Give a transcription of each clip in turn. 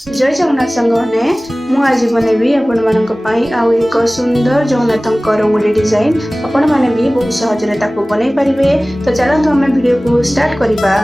जय जगन्नाथ संग मैंने आज बनैबी आपण मानक पई आउ एक सुंदर जगन्नाथ रंगोली डिजाइन आपण माने भी बहुत सहज बनै पारिबे। तो चलतु आम वीडियो को स्टार्ट करबा।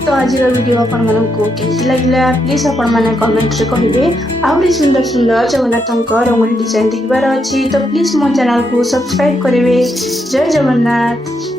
तो आज वीडियो आपण मानक कैसी लगे प्लीज आपण मैंने कमेंट रे कहिबे। आउरी सुंदर सुंदर जगन्नाथ रंगोली डिजाइन देखबार अच्छी तो प्लीज मो चैनल को सब्सक्राइब करेंगे। जय जगन्नाथ।